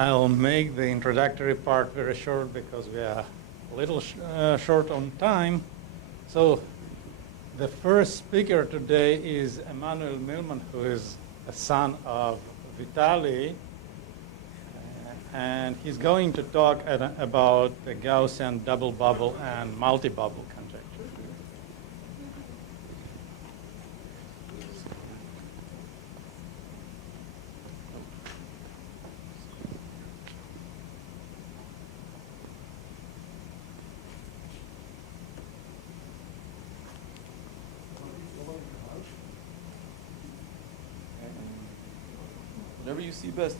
I'll make the introductory part very short because we are a little short on time. So the first speaker today is Vitali Milman, who is a son of Vitali. And he's going to talk about the Gaussian double bubble and multi-bubble conjecture. Whatever you see best.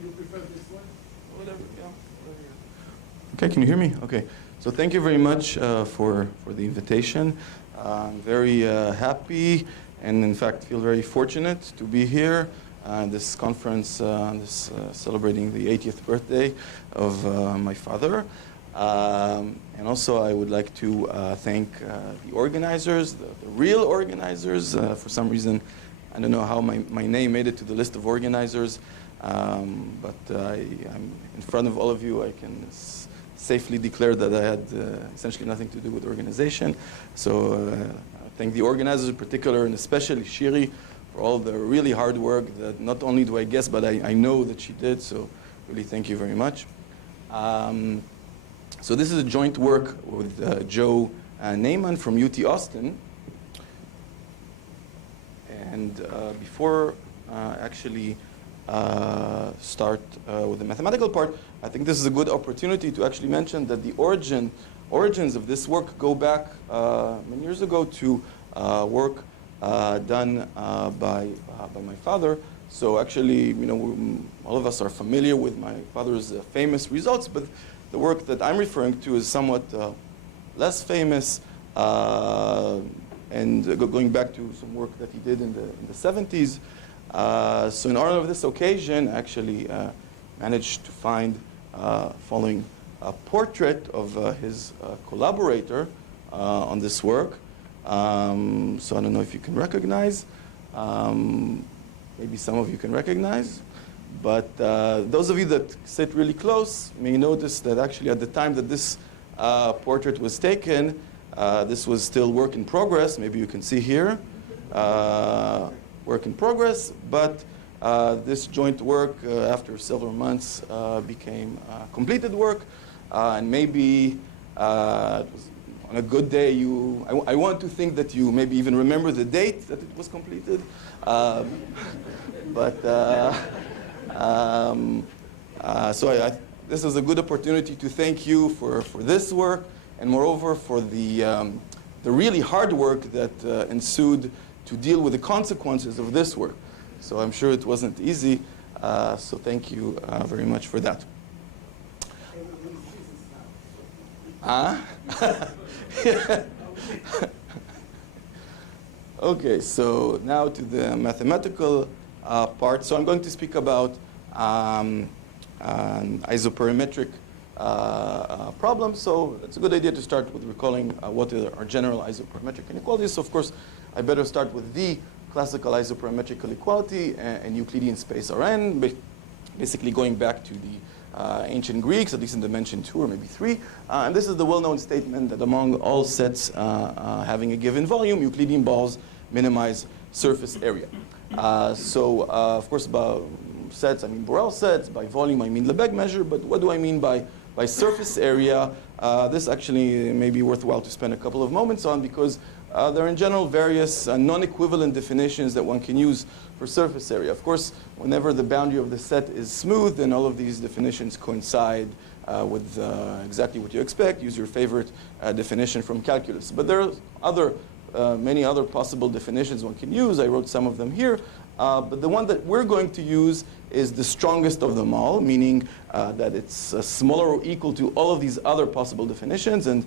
You prefer this one? Whatever, yeah. Okay, can you hear me? Okay. So thank you very much for the invitation. I'm very happy and in fact feel very fortunate to be here at this conference, celebrating the 80th birthday of my father. And also I would like to thank the organizers, the real organizers. For some reason, I don't know how my name made it to the list of organizers. But I'm in front of all of you. I can safely declare that I had essentially nothing to do with the organization. So I thank the organizers in particular, and especially Shiri, for all the really hard work that not only do I guess, but I know that she did. So really thank you very much. So this is a joint work with Joe Neyman from UT Austin. And before actually start with the mathematical part, I think this is a good opportunity to actually mention that the origins of this work go back many years ago to work done by my father. So actually, you know, all of us are familiar with my father's famous results, but the work that I'm referring to is somewhat less famous, and going back to some work that he did in the 70s. So in honor of this occasion, I actually managed to find following a portrait of his collaborator on this work. So I don't know if you can recognize. Maybe some of you can recognize. But those of you that sit really close may notice that actually at the time that this portrait was taken, this was still work in progress. Maybe you can see here. Work in progress, but this joint work after several months became completed work, and maybe it was on a good day I want to think that you maybe even remember the date that it was completed, so this is a good opportunity to thank you for this work, and moreover for the really hard work that ensued to deal with the consequences of this work. So I'm sure it wasn't easy, so thank you very much for that. Okay, so now to the mathematical part. So I'm going to speak about an isoperimetric problem. So it's a good idea to start with recalling what are general isoperimetric inequalities. So of course, I better start with the classical isoperimetric inequality and Euclidean space Rn, basically going back to the ancient Greeks, at least in dimension 2 or maybe 3. And this is the well-known statement that among all sets having a given volume, Euclidean balls minimize surface area. Of course, by sets, I mean Borel sets. By volume, I mean Lebesgue measure. But what do I mean by surface area? This actually may be worthwhile to spend a couple of moments on, because there are in general various non-equivalent definitions that one can use for surface area. Of course, whenever the boundary of the set is smooth, then all of these definitions coincide with exactly what you expect. Use your favorite definition from calculus. But there are many other possible definitions one can use. I wrote some of them here. But the one that we're going to use is the strongest of them all, meaning that it's smaller or equal to all of these other possible definitions. And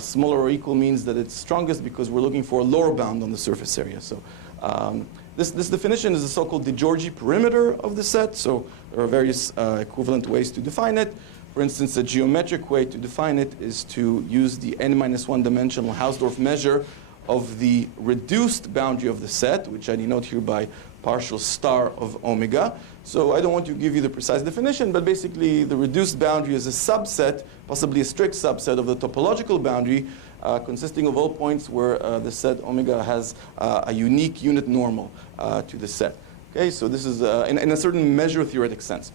smaller or equal means that it's strongest because we're looking for a lower bound on the surface area. So this definition is the so-called de Giorgi perimeter of the set. So there are various equivalent ways to define it. For instance, a geometric way to define it is to use the n-1 dimensional Hausdorff measure of the reduced boundary of the set, which I denote here by partial star of omega. So I don't want to give you the precise definition, but basically the reduced boundary is a subset, possibly a strict subset of the topological boundary, consisting of all points where the set omega has a unique unit normal to the set. Okay, so this is in a certain measure theoretic sense.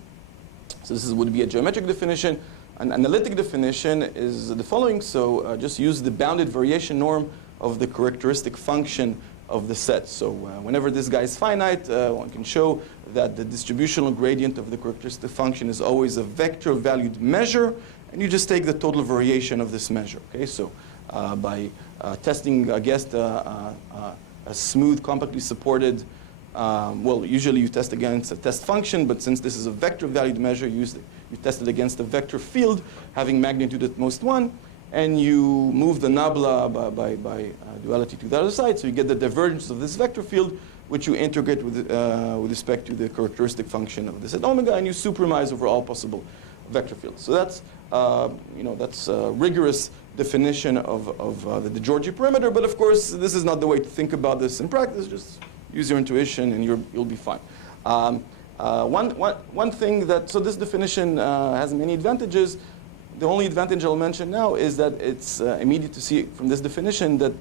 So this would be a geometric definition. An analytic definition is the following. So just use the bounded variation norm of the characteristic function of the set. So whenever this guy is finite, one can show that the distributional gradient of the characteristic function is always a vector valued measure, and you just take the total variation of this measure. Okay, so by testing against a smooth, compactly supported, well, usually you test against a test function, but since this is a vector valued measure, you test it against a vector field having magnitude at most 1, and you move the nabla by duality to the other side, so you get the divergence of this vector field, which you integrate with respect to the characteristic function of the set omega, and you supremize over all possible vector fields. So that's that's a rigorous definition of the de Giorgi perimeter. But of course, this is not the way to think about this in practice. Just use your intuition, and you'll be fine. One thing that so this definition has many advantages. The only advantage I'll mention now is that it's immediate to see from this definition that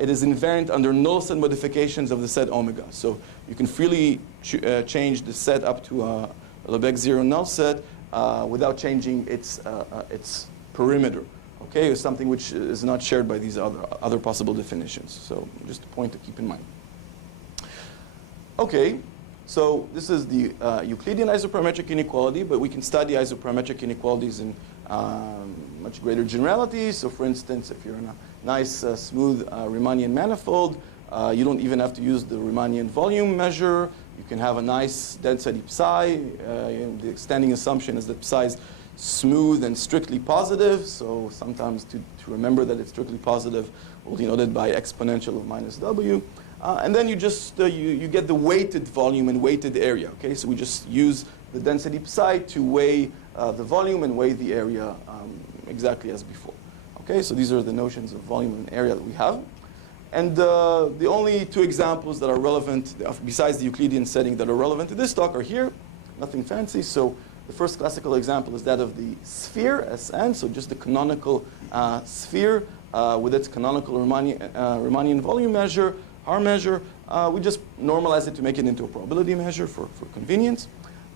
it is invariant under null set modifications of the set omega. So you can freely change the set up to a Lebesgue zero null set without changing its perimeter. Okay, it's something which is not shared by these other possible definitions. So just a point to keep in mind. Okay, so this is the Euclidean isoperimetric inequality, but we can study isoperimetric inequalities in much greater generality. So for instance, if you're in a nice, smooth Riemannian manifold, you don't even have to use the Riemannian volume measure. You can have a nice density psi. The standing assumption is that psi is smooth and strictly positive. So sometimes to remember that it's strictly positive, we'll denote it by exponential of minus w. And then you just you get the weighted volume and weighted area. Okay, so we just use the density psi to weigh the volume and weigh the area exactly as before. Okay, so these are the notions of volume and area that we have. And the only two examples that are relevant, besides the Euclidean setting, that are relevant to this talk are here. Nothing fancy. So the first classical example is that of the sphere, Sn, so just the canonical sphere with its canonical Riemannian volume measure, R measure. We just normalize it to make it into a probability measure for convenience.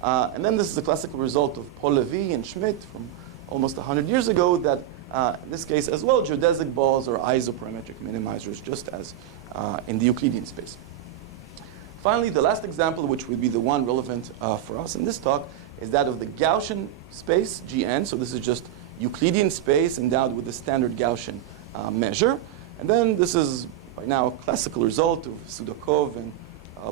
And then this is a classical result of Paul Levy and Schmidt from almost 100 years ago that in this case as well, geodesic balls are isoperimetric minimizers, just as in the Euclidean space. Finally, the last example, which would be the one relevant for us in this talk, is that of the Gaussian space, Gn. So this is just Euclidean space endowed with the standard Gaussian measure. And then this is, by now, a classical result of Sudakov and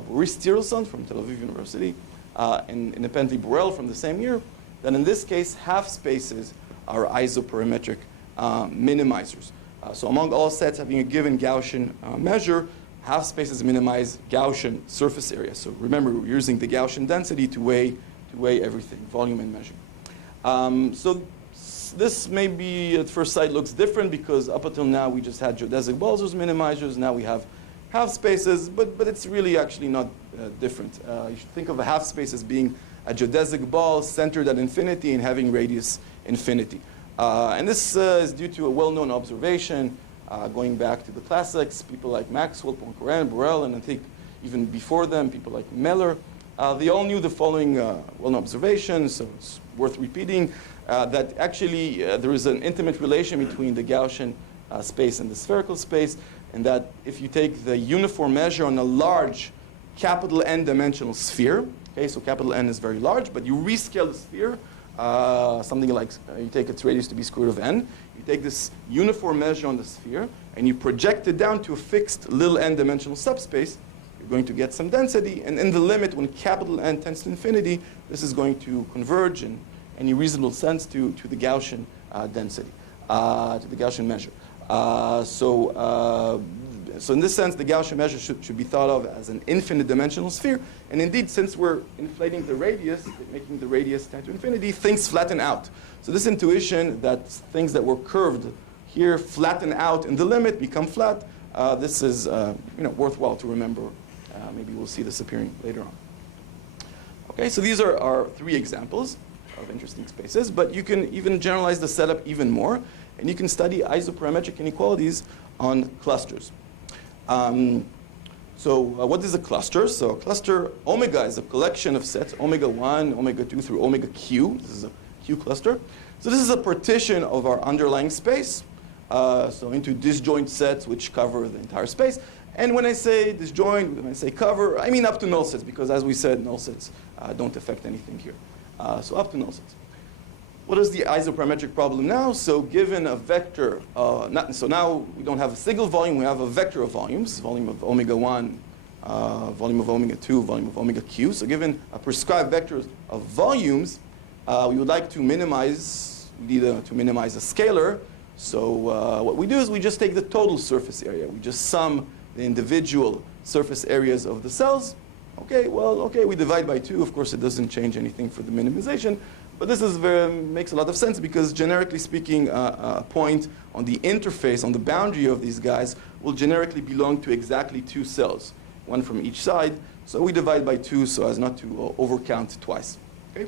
Boris Tirelson from Tel Aviv University, and independently Borel from the same year, that in this case, half spaces are isoperimetric minimizers. So among all sets having a given Gaussian measure, half spaces minimize Gaussian surface area. So remember, we're using the Gaussian density to weigh everything, volume and measure. So this maybe at first sight looks different because up until now we just had geodesic balls as minimizers. Now we have half spaces, but it's really actually not different. You should think of a half space as being a geodesic ball centered at infinity and having radius infinity. And this is due to a well-known observation going back to the classics, people like Maxwell, Poincaré, Borel, and I think even before them, people like Meller. They all knew the following well-known observations, so it's worth repeating, that actually there is an intimate relation between the Gaussian space and the spherical space, and that if you take the uniform measure on a large capital N dimensional sphere, okay, so capital N is very large, but you rescale the sphere, something like you take its radius to be square root of n. You take this uniform measure on the sphere, and you project it down to a fixed little n dimensional subspace. You're going to get some density, and in the limit, when capital N tends to infinity, this is going to converge in any reasonable sense to the Gaussian density, to the Gaussian measure. So in this sense, the Gaussian measure should be thought of as an infinite dimensional sphere. And indeed, since we're inflating the radius, making the radius tend to infinity, things flatten out. So this intuition that things that were curved here flatten out in the limit, become flat, this is worthwhile to remember. Maybe we'll see this appearing later on. Okay, so these are our 3 examples of interesting spaces, but you can even generalize the setup even more, and you can study isoperimetric inequalities on clusters. What is a cluster? So a cluster, omega is a collection of sets, omega 1, omega 2 through omega q. This is a q cluster. So this is a partition of our underlying space, so into disjoint sets which cover the entire space. And when I say disjoint, when I say cover, I mean up to null sets, because as we said, null sets don't affect anything here. So up to null sets. What is the isoperimetric problem now? So given a vector, so now we don't have a single volume, we have a vector of volumes, volume of omega 1, volume of omega 2, volume of omega q. So given a prescribed vector of volumes, we would like to minimize, we need to minimize a scalar. So what we do is we just take the total surface area. We just sum the individual surface areas of the cells. Okay, we divide by 2. Of course, it doesn't change anything for the minimization. But this is makes a lot of sense because generically speaking, a point on the interface, on the boundary of these guys, will generically belong to exactly 2 cells, 1 from each side. So we divide by 2 so as not to overcount twice. Okay?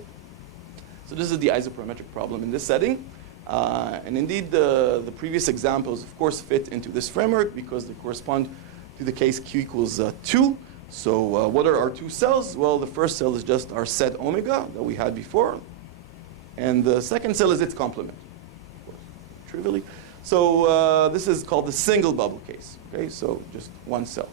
So this is the isoperimetric problem in this setting. And indeed, the previous examples, of course, fit into this framework because they correspond to the case q equals 2. So what are our 2 cells? Well, the first cell is just our set omega that we had before. And the second cell is its complement, of course, trivially. So this is called the single bubble case. Okay, so just 1 cell.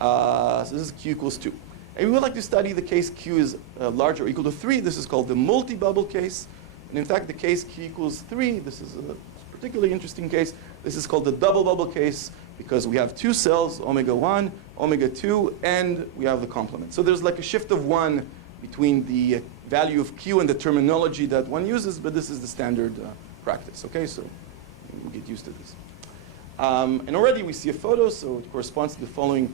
So this is q equals 2. And we would like to study the case q is larger or equal to 3. This is called the multi-bubble case. And in fact, the case q equals 3, this is a particularly interesting case. This is called the double bubble case because we have 2 cells, omega 1, omega 2, and we have the complement. So there's like a shift of 1 between the value of q and the terminology that one uses, but this is the standard practice. Okay, so we get used to this. And already we see a photo, so it corresponds to the following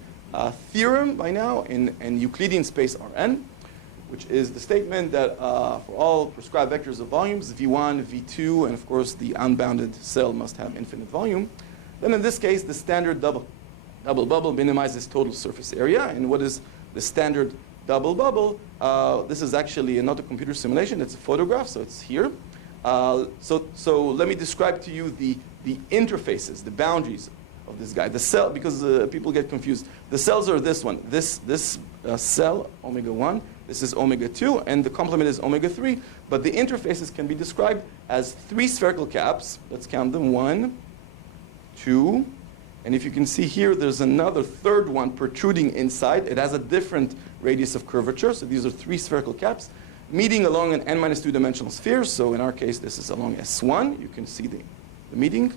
theorem by now in Euclidean space Rn, which is the statement that for all prescribed vectors of volumes, v1, v2, and of course the unbounded cell must have infinite volume. Then in this case, the standard double bubble minimizes total surface area. And what is the standard double bubble? This is actually not a computer simulation, it's a photograph, so it's here. So let me describe to you the interfaces, the boundaries of this guy. The cell, because people get confused. The cells are this one. This cell, omega 1, this is omega 2, and the complement is omega 3. But the interfaces can be described as 3 spherical caps. Let's count them. 1, 2, and if you can see here, there's another third one protruding inside. It has a different radius of curvature. So these are 3 spherical caps meeting along an n-2 dimensional sphere. So in our case, this is along S1. You can see the meeting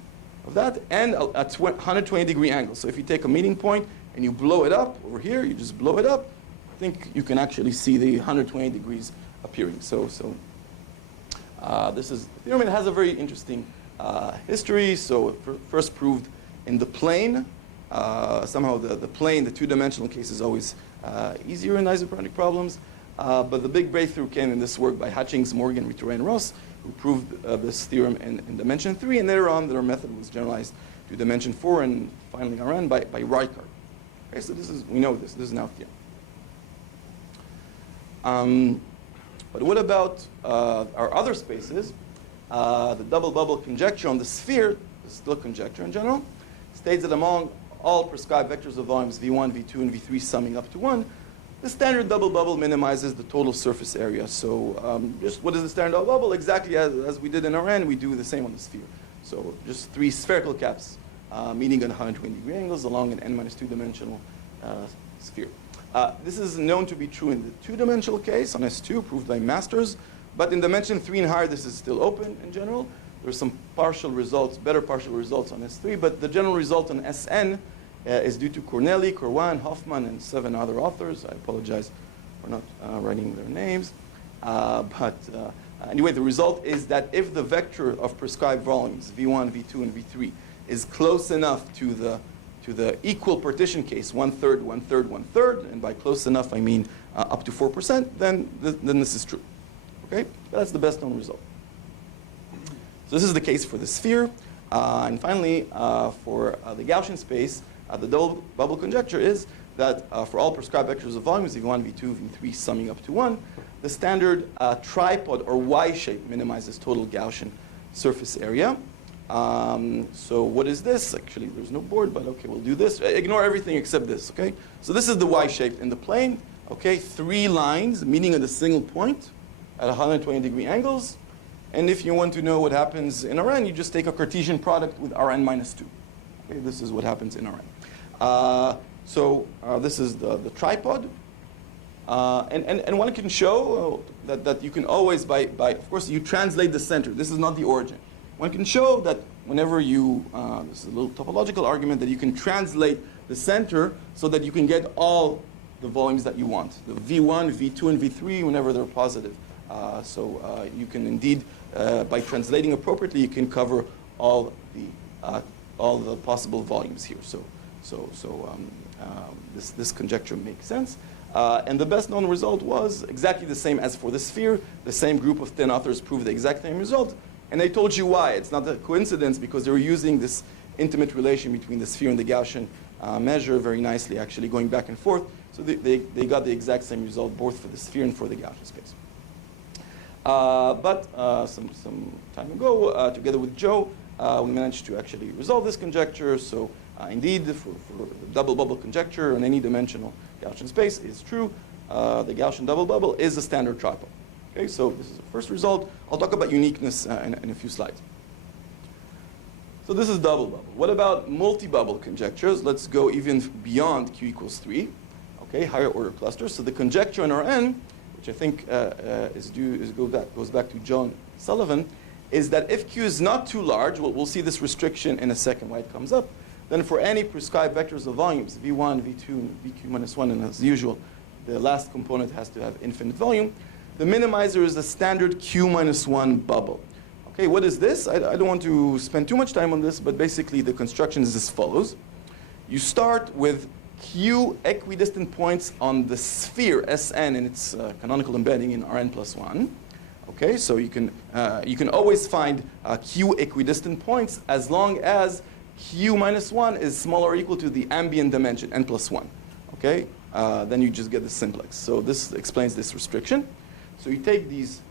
of that, and a 120-degree angle. So if you take a meeting point and you blow it up over here, you just blow it up, I think you can actually see the 120 degrees appearing. So this is the theorem. It has a very interesting history. So first proved in the plane. Somehow the plane, the 2-dimensional case is always easier in isoperimetric problems. But the big breakthrough came in this work by Hutchings, Morgan, Ritter, and Ross, who proved this theorem in dimension 3. And later on, their method was generalized to dimension 4 and finally Rn by Reichardt. Okay, so we know this. This is now theorem. But what about our other spaces? The double bubble conjecture on the sphere, this is still conjecture in general, states that among all prescribed vectors of volumes v1, v2, and v3 summing up to 1, the standard double bubble minimizes the total surface area. So just what is the standard double bubble? Exactly as we did in Rn, we do the same on the sphere. So just 3 spherical caps meeting at 120-degree angles along an n-2 dimensional sphere. This is known to be true in the 2-dimensional case on S2, proved by Masters. But in dimension 3 and higher, this is still open in general. There's some partial results, better partial results on S3. But the general result on Sn is due to Corneli, Corwan, Hoffman, and 7 other authors. I apologize for not writing their names. Anyway, the result is that if the vector of prescribed volumes, v1, v2, and v3, is close enough to the equal partition case, 1/3, 1/3, 1/3, and by close enough I mean up to 4%, then this is true. Okay, that's the best known result. So this is the case for the sphere. And finally, for the Gaussian space, the double bubble conjecture is that for all prescribed vectors of volumes, V1, V2, V3 summing up to 1, the standard tripod or Y shape minimizes total Gaussian surface area. So what is this? Actually, there's no board, but okay, we'll do this. Ignore everything except this, okay? So this is the Y shape in the plane, okay? 3 lines meeting at a single point at 120-degree angles. And if you want to know what happens in Rn, you just take a Cartesian product with Rn minus 2. Okay, this is what happens in Rn. This is the tripod. And one can show that you can always, of course, you translate the center. This is not the origin. One can show that whenever you, this is a little topological argument, that you can translate the center so that you can get all the volumes that you want. The V1, V2, and V3 whenever they're positive. You can indeed, by translating appropriately, you can cover all the possible volumes here. This conjecture makes sense. And the best known result was exactly the same as for the sphere. The same group of 10 authors proved the exact same result. And they told you why. It's not a coincidence because they were using this intimate relation between the sphere and the Gaussian measure very nicely, actually going back and forth. So they got the exact same result both for the sphere and for the Gaussian space. But some time ago, together with Joe, we managed to actually resolve this conjecture. So indeed, for the double bubble conjecture on any dimensional Gaussian space is true. The Gaussian double bubble is a standard tripod. Okay, so this is the first result. I'll talk about uniqueness in a few slides. So this is double bubble. What about multi-bubble conjectures? Let's go even beyond Q equals 3. Okay, higher order clusters. So the conjecture in Rn, which I think goes back to John Sullivan, is that if Q is not too large, we'll see this restriction in a second why it comes up, then for any prescribed vectors of volumes, V1, V2, VQ minus 1, and as usual, the last component has to have infinite volume, the minimizer is a standard Q minus 1 bubble. Okay, what is this? I don't want to spend too much time on this, but basically the construction is as follows. You start with Q equidistant points on the sphere Sn in its canonical embedding in Rn plus 1. Okay, so you can always find Q equidistant points as long as Q minus 1 is smaller or equal to the ambient dimension, n plus 1. Okay, then you just get the simplex. So this explains this restriction. So you take these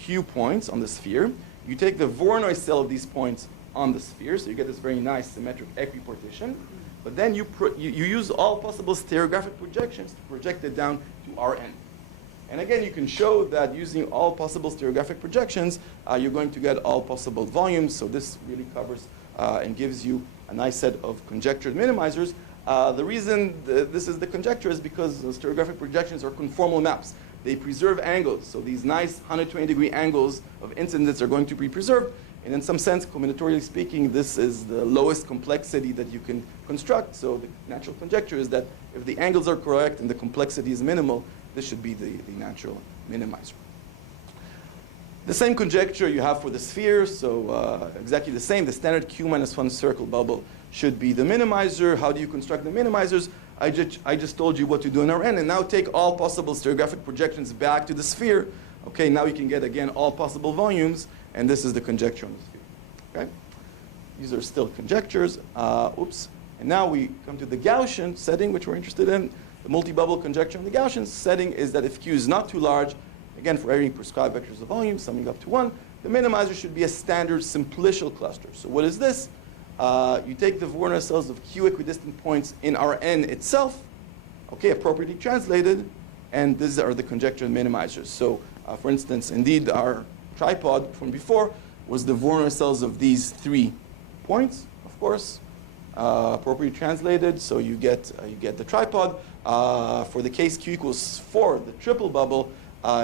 Q points on the sphere. You take the Voronoi cell of these points on the sphere. So you get this very nice symmetric equipartition. But then you use all possible stereographic projections to project it down to Rn. And again, you can show that using all possible stereographic projections, you're going to get all possible volumes. So this really covers and gives you a nice set of conjectured minimizers. The reason this is the conjecture is because stereographic projections are conformal maps. They preserve angles. So these nice 120-degree angles of incidence are going to be preserved. And in some sense, combinatorially speaking, this is the lowest complexity that you can construct. So the natural conjecture is that if the angles are correct and the complexity is minimal, this should be the natural minimizer. The same conjecture you have for the sphere, so exactly the same. The standard Q minus 1 circle bubble should be the minimizer. How do you construct the minimizers? I just told you what to do in Rn, and now take all possible stereographic projections back to the sphere. Okay, now you can get, again, all possible volumes, and this is the conjecture on the sphere. Okay? These are still conjectures. Oops. And now we come to the Gaussian setting, which we're interested in. The multi-bubble conjecture in the Gaussian setting is that if Q is not too large, again, for every prescribed vectors of volume, summing up to 1, the minimizer should be a standard simplicial cluster. So what is this? You take the Voronoi cells of Q equidistant points in Rn itself, okay, appropriately translated, and these are the conjectured minimizers. So, for instance, indeed, our tripod from before was the Voronoi cells of these 3 points, of course, appropriately translated. So you get the tripod. For the case Q equals 4, the triple bubble,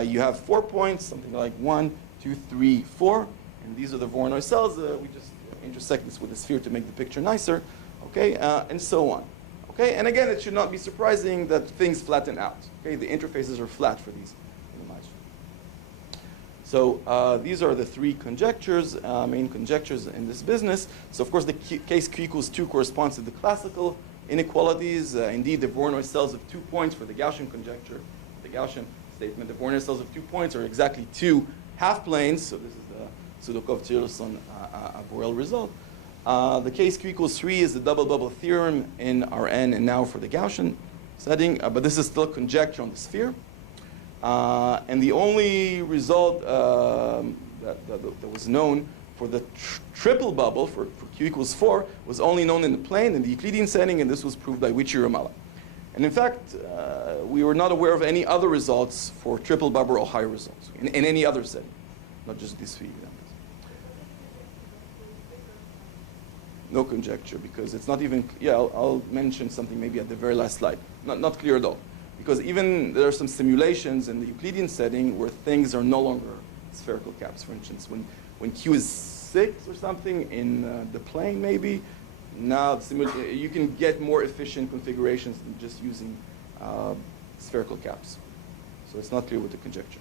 you have 4 points, something like 1, 2, 3, 4, and these are the Voronoi cells. We just intersect this with the sphere to make the picture nicer, okay, and so on. Okay, and again, it should not be surprising that things flatten out. Okay, the interfaces are flat for these minimizers. So these are the 3 conjectures, main conjectures in this business. So of course, the case Q equals 2 corresponds to the classical inequalities. Indeed, the Voronoi cells of 2 points for the Gaussian conjecture, the Gaussian statement, the Voronoi cells of 2 points are exactly 2 half planes. So this is the Sudokov-Tillotson Borel result. The case Q equals 3 is the double bubble theorem in Rn and now for the Gaussian setting, but this is still conjecture on the sphere. And the only result that was known for the triple bubble for Q equals 4 was only known in the plane in the Euclidean setting, and this was proved by Wichi-Ramallah. And in fact, we were not aware of any other results for triple bubble or higher results in any other setting, not just these 3 examples. No conjecture, because it's not even, yeah, I'll mention something maybe at the very last slide. Not clear at all. Because even there are some simulations in the Euclidean setting where things are no longer spherical caps. For instance, when Q is 6 or something in the plane maybe, now you can get more efficient configurations than just using spherical caps. So it's not clear with the conjecture.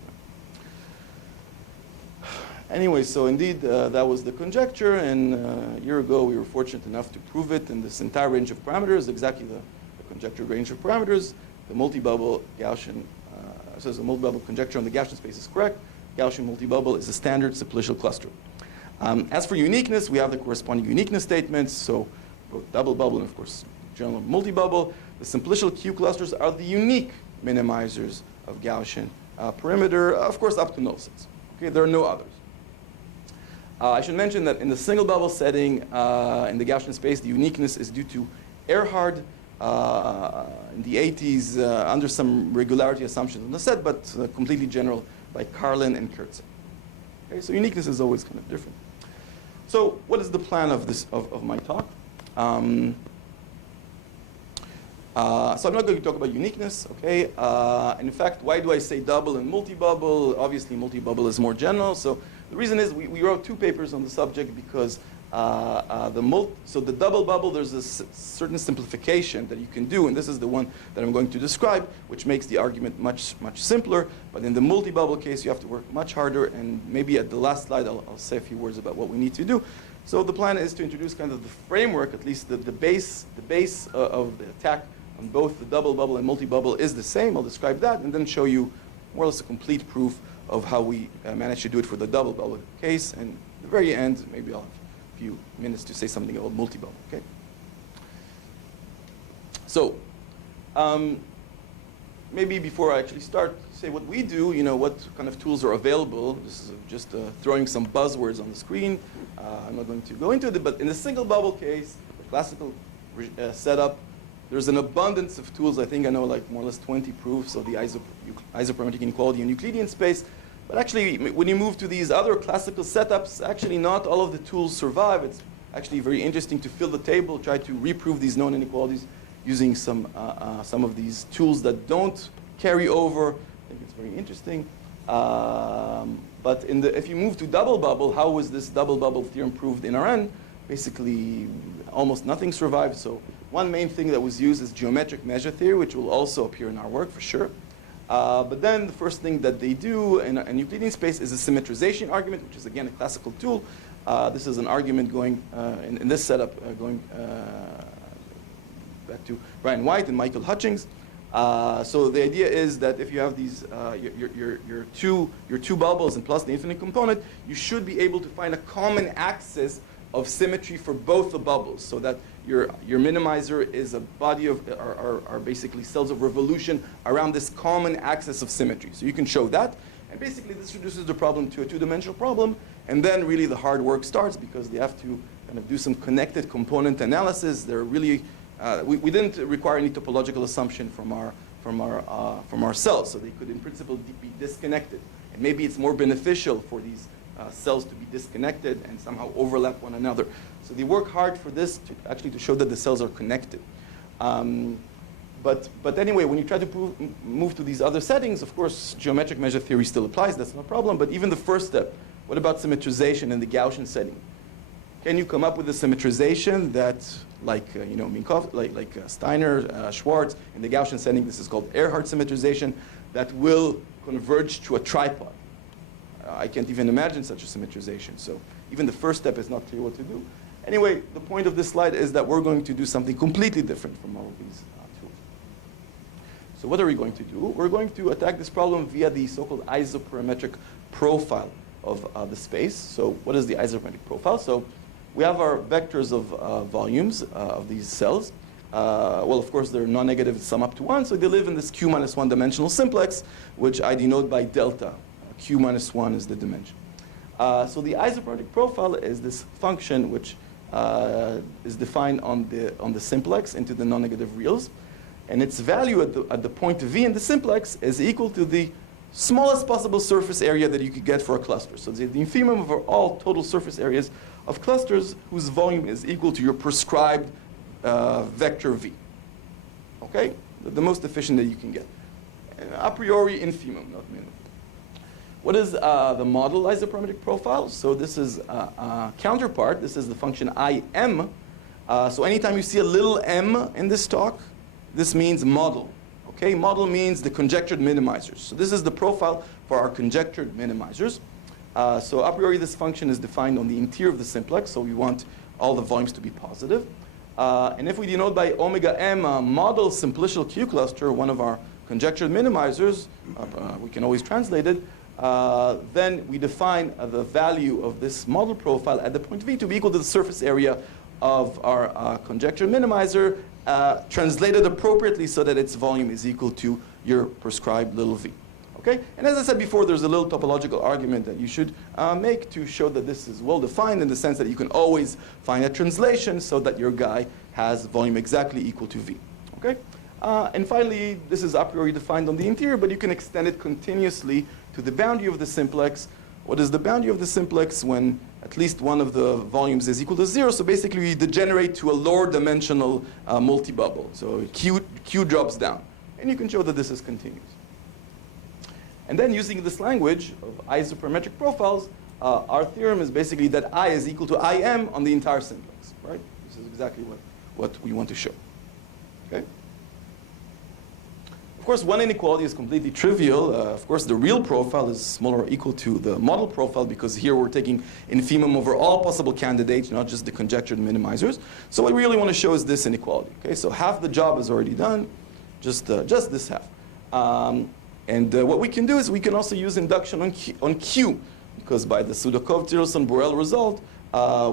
Anyway, so indeed, that was the conjecture, and a year ago we were fortunate enough to prove it in this entire range of parameters, exactly the conjecture range of parameters. The multi-bubble Gaussian, so the multi-bubble conjecture on the Gaussian space is correct. Gaussian multi-bubble is a standard simplicial cluster. As for uniqueness, we have the corresponding uniqueness statements, so both double bubble and, of course, general multi-bubble. The simplicial Q clusters are the unique minimizers of Gaussian perimeter, of course, up to null sets. Okay, there are no others. I should mention that in the single bubble setting, in the Gaussian space, the uniqueness is due to Erhard in the 80s under some regularity assumptions on the set, but completely general by Carlin and Kurtz. Okay, so uniqueness is always kind of different. So what is the plan of my talk? So I'm not going to talk about uniqueness, okay? And in fact, why do I say double and multi-bubble? Obviously, multi-bubble is more general. So the reason is we wrote 2 papers on the subject because so the double bubble, there's a certain simplification that you can do, and this is the one that I'm going to describe, which makes the argument much simpler. But in the multi-bubble case, you have to work much harder, and maybe at the last slide, I'll say a few words about what we need to do. So the plan is to introduce kind of the framework, at least the base of the attack on both the double bubble and multi-bubble is the same. I'll describe that, and then show you more or less a complete proof of how we managed to do it for the double bubble case. And at the very end, maybe I'll have a few minutes to say something about multi-bubble, okay? So maybe before I actually start, say what we do, what kind of tools are available. This is just throwing some buzzwords on the screen. I'm not going to go into it, but in the single bubble case, the classical setup, there's an abundance of tools. I think I know like more or less 20 proofs of the isoperimetric inequality in Euclidean space. But actually, when you move to these other classical setups, actually not all of the tools survive. It's actually very interesting to fill the table, try to reprove these known inequalities using some of these tools that don't carry over. I think it's very interesting. But if you move to double bubble, how was this double bubble theorem proved in Rn? Basically, almost nothing survived. So one main thing that was used is geometric measure theory, which will also appear in our work for sure. But then the first thing that they do in Euclidean space is a symmetrization argument, which is again a classical tool. This is an argument going in this setup going back to Brian White and Michael Hutchings. So the idea is that if you have these your two bubbles and plus the infinite component, you should be able to find a common axis of symmetry for both the bubbles, so that your minimizer is a body of are basically cells of revolution around this common axis of symmetry. So you can show that, and basically this reduces the problem to a 2-dimensional problem, and then really the hard work starts because they have to kind of do some connected component analysis. They're really we didn't require any topological assumption from our cells, so they could in principle be disconnected, and maybe it's more beneficial for these cells to be disconnected and somehow overlap one another. So they work hard for this to show that the cells are connected. But anyway, when you try to move to these other settings, of course, geometric measure theory still applies. That's no problem. But even the first step, what about symmetrization in the Gaussian setting? Can you come up with a symmetrization that, like Minkov, like Steiner, Schwartz, in the Gaussian setting, this is called Erhard symmetrization, that will converge to a tripod? I can't even imagine such a symmetrization. So even the first step is not clear what to do. Anyway, the point of this slide is that we're going to do something completely different from all of these tools. So what are we going to do? We're going to attack this problem via the so-called isoperimetric profile of the space. So what is the isoperimetric profile? So we have our vectors of volumes of these cells. Well, of course, they're non-negative, sum up to 1, so they live in this Q minus 1 dimensional simplex, which I denote by delta. Q minus 1 is the dimension. So the isoperimetric profile is this function which is defined on the simplex into the non-negative reals. And its value at the point V in the simplex is equal to the smallest possible surface area that you could get for a cluster. So the infimum of all total surface areas of clusters whose volume is equal to your prescribed vector V. Okay? The most efficient that you can get. A priori infimum, not minimum. What is the model isoperimetric profile? So this is a counterpart. This is the function Im. So anytime you see a little m in this talk, this means model. Okay, model means the conjectured minimizers. So this is the profile for our conjectured minimizers. So a priori, this function is defined on the interior of the simplex. So we want all the volumes to be positive. And if we denote by omega m model simplicial Q cluster, one of our conjectured minimizers, we can always translate it, then we define the value of this model profile at the point V to be equal to the surface area of our conjecture minimizer, translated appropriately so that its volume is equal to your prescribed little v. Okay? And as I said before, there's a little topological argument that you should make to show that this is well defined in the sense that you can always find a translation so that your guy has volume exactly equal to v. Okay? And finally, this is a priori defined on the interior, but you can extend it continuously to the boundary of the simplex. What is the boundary of the simplex when at least one of the volumes is equal to 0? So basically, we degenerate to a lower dimensional multi-bubble. So Q drops down. And you can show that this is continuous. And then using this language of isoperimetric profiles, our theorem is basically that I is equal to Im on the entire simplex. Right? This is exactly what we want to show. Okay? Of course, one inequality is completely trivial. Of course, the real profile is smaller or equal to the model profile because here we're taking infimum over all possible candidates, not just the conjectured minimizers. So what we really want to show is this inequality. Okay, so half the job is already done, just this half. What we can do is we can also use induction on Q, because by the Sudakov-Tillotson-Borel result,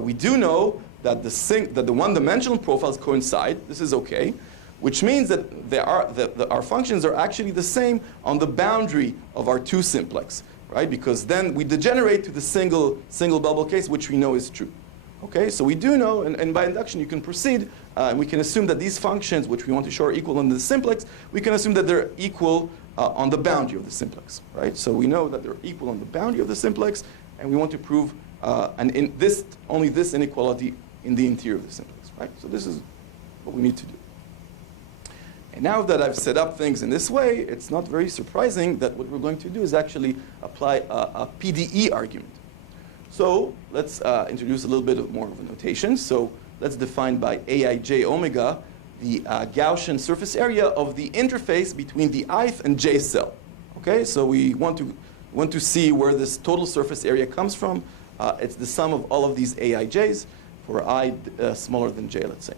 we do know that the one-dimensional profiles coincide. This is okay. Which means that our functions are actually the same on the boundary of our two simplex, right? Because then we degenerate to the single bubble case, which we know is true. Okay, so we do know, and by induction you can proceed, and we can assume that these functions, which we want to show are equal on the simplex, we can assume that they're equal on the boundary of the simplex, right? So we know that they're equal on the boundary of the simplex, and we want to prove only this inequality in the interior of the simplex, right? So this is what we need to do. And now that I've set up things in this way, it's not very surprising that what we're going to do is actually apply a PDE argument. So let's introduce a little bit more of a notation. So let's define by Aij omega the Gaussian surface area of the interface between the ith and j cell. Okay, so we want to see where this total surface area comes from. It's the sum of all of these Aij's for I smaller than j, let's say.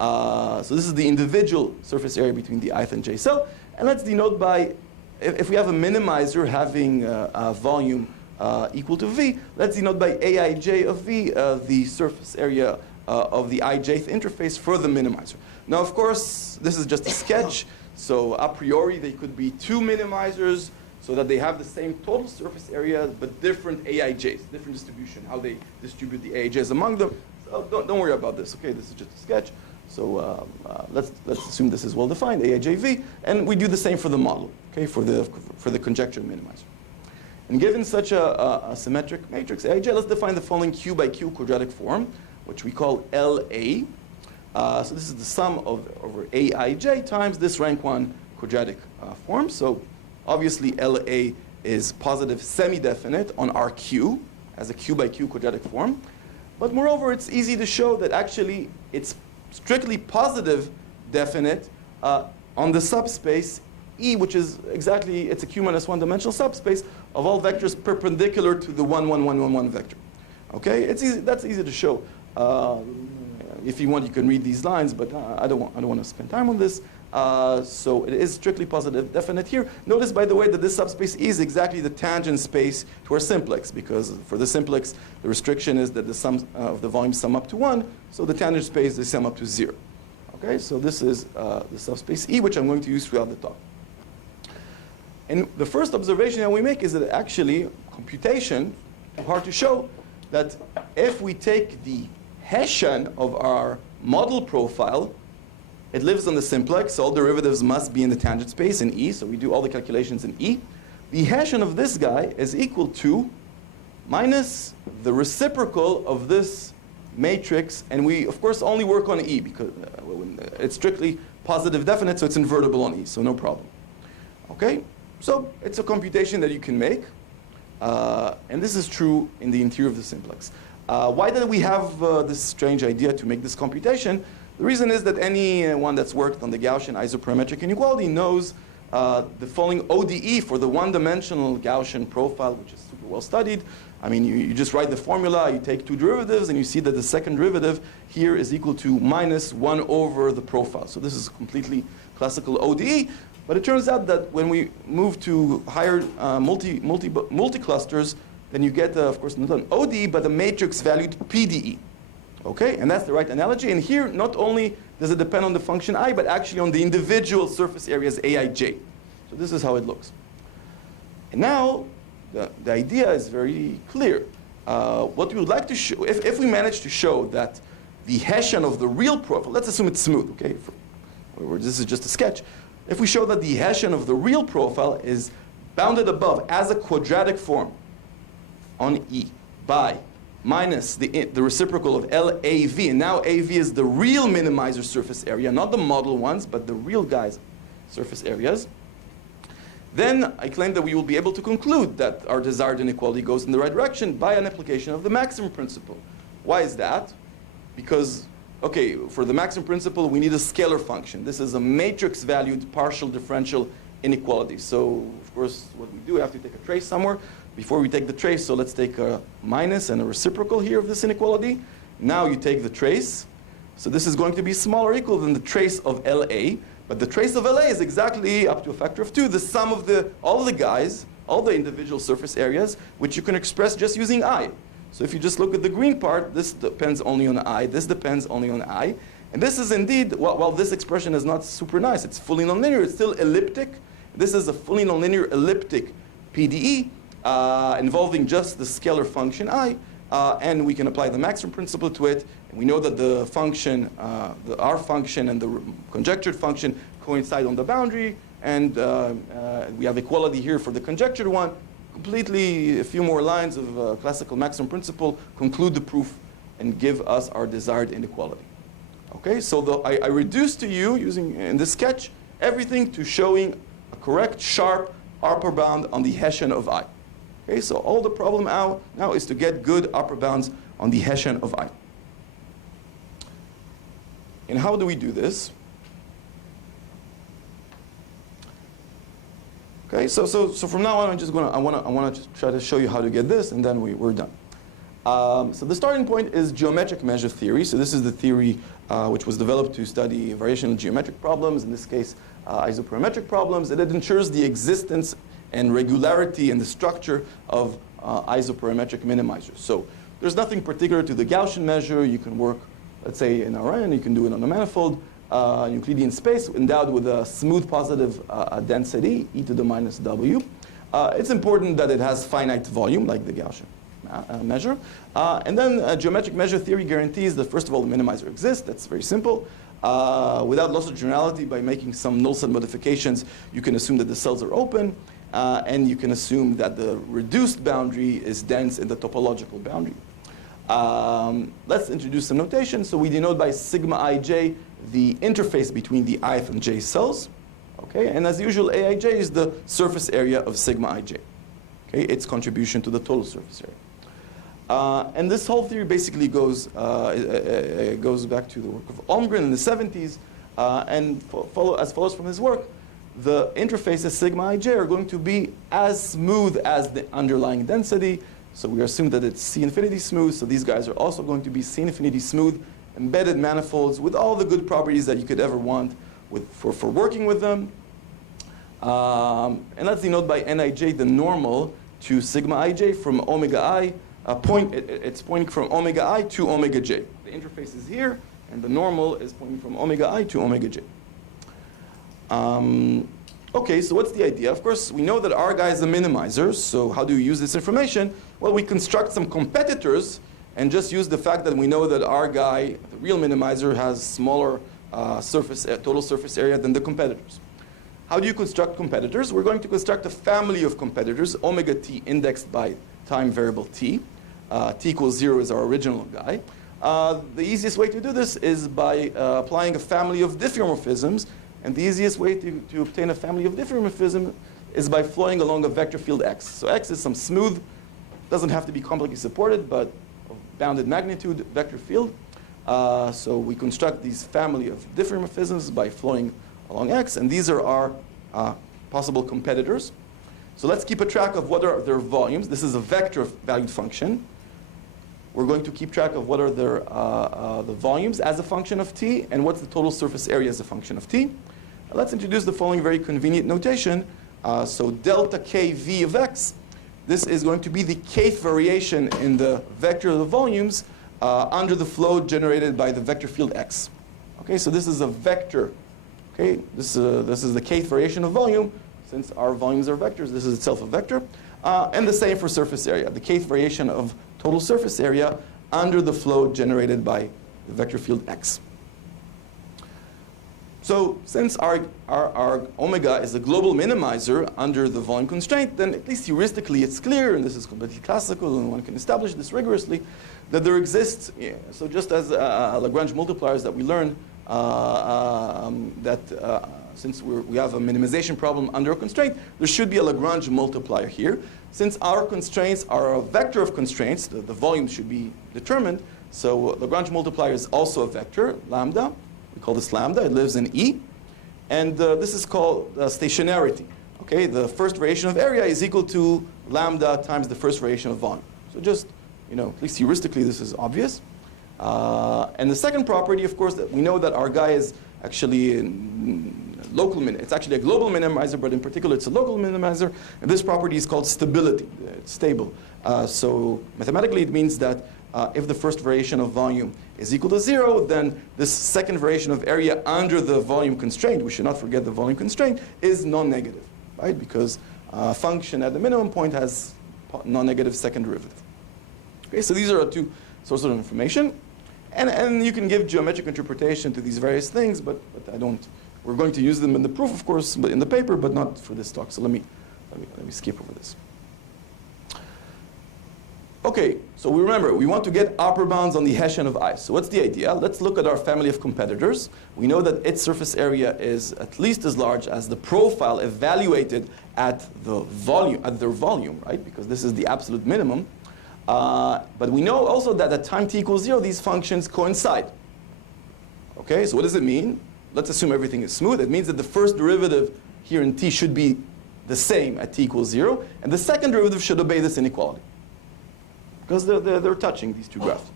So this is the individual surface area between the ith and j cell. And let's denote by, if we have a minimizer having a volume equal to v, let's denote by Aij of v the surface area of the ijth interface for the minimizer. Now, of course, this is just a sketch. So a priori, they could be two minimizers so that they have the same total surface area, but different Aij's, different distribution, how they distribute the Aij's among them. So don't worry about this, okay? This is just a sketch. So let's assume this is well defined, Aijv, and we do the same for the model, okay, for the conjecture minimizer. And given such a symmetric matrix Aij, let's define the following Q by Q quadratic form, which we call LA. So this is the sum over Aij times this rank 1 quadratic form. So obviously LA is positive semi-definite on our Q as a Q by Q quadratic form. But moreover, it's easy to show that actually it's strictly positive definite on the subspace E, which is exactly, it's a Q minus 1 dimensional subspace of all vectors perpendicular to the 1, 1, 1, 1, 1 vector. Okay, it's easy, that's easy to show. if you want, you can read these lines, but I don't want to spend time on this. So it is strictly positive definite here. Notice, by the way, that this subspace E is exactly the tangent space to our simplex, because for the simplex, the restriction is that the sum of the volumes sum up to 1, so the tangent space, they sum up to 0. Okay, so this is the subspace E, which I'm going to use throughout the talk. And the first observation that we make is that actually, computation, too hard to show, that if we take the Hessian of our model profile, it lives on the simplex, so all derivatives must be in the tangent space in E, so we do all the calculations in E. The Hessian of this guy is equal to minus the reciprocal of this matrix, and we, of course, only work on E, because it's strictly positive definite, so it's invertible on E, so no problem. Okay, so it's a computation that you can make, and this is true in the interior of the simplex. Why did we have this strange idea to make this computation? The reason is that anyone that's worked on the Gaussian isoperimetric inequality knows the following ODE for the one-dimensional Gaussian profile, which is super well studied. I mean, you just write the formula, you take two derivatives, and you see that the second derivative here is equal to minus 1 over the profile. So this is completely classical ODE. But it turns out that when we move to higher multi-clusters, then you get, of course, not an ODE, but a matrix-valued PDE. Okay, and that's the right analogy. And here, not only does it depend on the function I, but actually on the individual surface areas Aij. So this is how it looks. And now, the idea is very clear. What we would like to show, if we manage to show that the Hessian of the real profile, let's assume it's smooth, okay? This is just a sketch. If we show that the Hessian of the real profile is bounded above as a quadratic form on E by minus the reciprocal of LAV, and now AV is the real minimizer surface area, not the model ones, but the real guys' surface areas, then I claim that we will be able to conclude that our desired inequality goes in the right direction by an application of the maximum principle. Why is that? Because, okay, for the maximum principle, we need a scalar function. This is a matrix-valued partial differential inequality. So, of course, what we do, we have to take a trace somewhere. Before we take the trace, so let's take a minus and a reciprocal here of this inequality. Now you take the trace. So this is going to be smaller or equal than the trace of LA. But the trace of LA is exactly, up to a factor of 2, the sum of all the guys, all the individual surface areas, which you can express just using I. So if you just look at the green part, this depends only on I. This depends only on I. And this is indeed, while this expression is not super nice, it's fully nonlinear, it's still elliptic. This is a fully nonlinear elliptic PDE. Involving just the scalar function I, and we can apply the maximum principle to it. And we know that the function, our function and the conjectured function coincide on the boundary, and we have equality here for the conjectured one. Completely, a few more lines of classical maximum principle conclude the proof and give us our desired inequality. Okay, so I reduced to you, using in this sketch, everything to showing a correct, sharp upper bound on the Hessian of I. Okay, so all the problem now is to get good upper bounds on the Hessian of I. And how do we do this? Okay, so from now on, I want to just try to show you how to get this, and then we're done. So the starting point is geometric measure theory. So this is the theory which was developed to study variational geometric problems, in this case, isoperimetric problems, and it ensures the existence and regularity in the structure of isoperimetric minimizers. So there's nothing particular to the Gaussian measure. You can work, let's say, in Rn, you can do it on a manifold, Euclidean space, endowed with a smooth positive density, e to the minus w. It's important that it has finite volume, like the Gaussian measure. And then geometric measure theory guarantees that, first of all, the minimizer exists. That's very simple. Without loss of generality, by making some null set modifications, you can assume that the cells are open. And you can assume that the reduced boundary is dense in the topological boundary. Let's introduce some notation. So we denote by sigma ij the interface between the ith and j cells. Okay, and as usual, aij is the surface area of sigma ij. Okay, its contribution to the total surface area. And this whole theory basically goes back to the work of Holmgren in the 70s, and as follows from his work. The interfaces sigma ij are going to be as smooth as the underlying density. So we assume that it's C infinity smooth. So these guys are also going to be C infinity smooth. embedded manifolds with all the good properties that you could ever want for working with them. And let's denote by Nij the normal to sigma ij from omega I. It's pointing from omega I to omega j. The interface is here, and the normal is pointing from omega I to omega j. Okay, so what's the idea? Of course, we know that our guy is a minimizer, so how do we use this information? Well, we construct some competitors and just use the fact that we know that our guy, the real minimizer, has smaller total surface area than the competitors. How do you construct competitors? We're going to construct a family of competitors, omega t indexed by time variable t. T equals 0 is our original guy. The easiest way to do this is by applying a family of diffeomorphisms. And the easiest way to obtain a family of diffeomorphism is by flowing along a vector field x. So x is some smooth, doesn't have to be completely supported, but of bounded magnitude vector field. So we construct these family of diffeomorphisms by flowing along x, and these are our possible competitors. So let's keep a track of what are their volumes. This is a vector valued function. We're going to keep track of what are their the volumes as a function of t, and what's the total surface area as a function of t. Let's introduce the following very convenient notation. So delta k v of x, this is going to be the kth variation in the vector of the volumes under the flow generated by the vector field x. Okay, so this is a vector. Okay, this is the kth variation of volume. Since our volumes are vectors, this is itself a vector. And the same for surface area, the kth variation of total surface area under the flow generated by the vector field x. So since our omega is a global minimizer under the volume constraint, then at least heuristically it's clear, and this is completely classical, and one can establish this rigorously, that there exists, so just as Lagrange multipliers that we learned, since we have a minimization problem under a constraint, there should be a Lagrange multiplier here. Since our constraints are a vector of constraints, the volume should be determined, so Lagrange multiplier is also a vector, lambda. We call this lambda. It lives in E. And this is called stationarity. Okay, the first variation of area is equal to lambda times the first variation of volume. So just, at least heuristically, this is obvious. And the second property, of course, that we know that our guy is actually it's actually a global minimizer, but in particular, it's a local minimizer. And this property is called stability. It's stable. So mathematically, it means that if the first variation of volume is equal to 0, then this second variation of area under the volume constraint, we should not forget the volume constraint, is non-negative, right? Because a function at the minimum point has non-negative second derivative. Okay, so these are our two sources of information. And you can give geometric interpretation to these various things, but I don't. We're going to use them in the proof, of course, but in the paper, but not for this talk. So let me skip over this. Okay, so we remember, we want to get upper bounds on the Hessian of I. So what's the idea? Let's look at our family of competitors. We know that its surface area is at least as large as the profile evaluated at their volume, right? Because this is the absolute minimum. But we know also that at time t equals 0, these functions coincide. Okay, so what does it mean? Let's assume everything is smooth. It means that the first derivative here in t should be the same at t equals 0, and the second derivative should obey this inequality. Because they're touching these two graphs.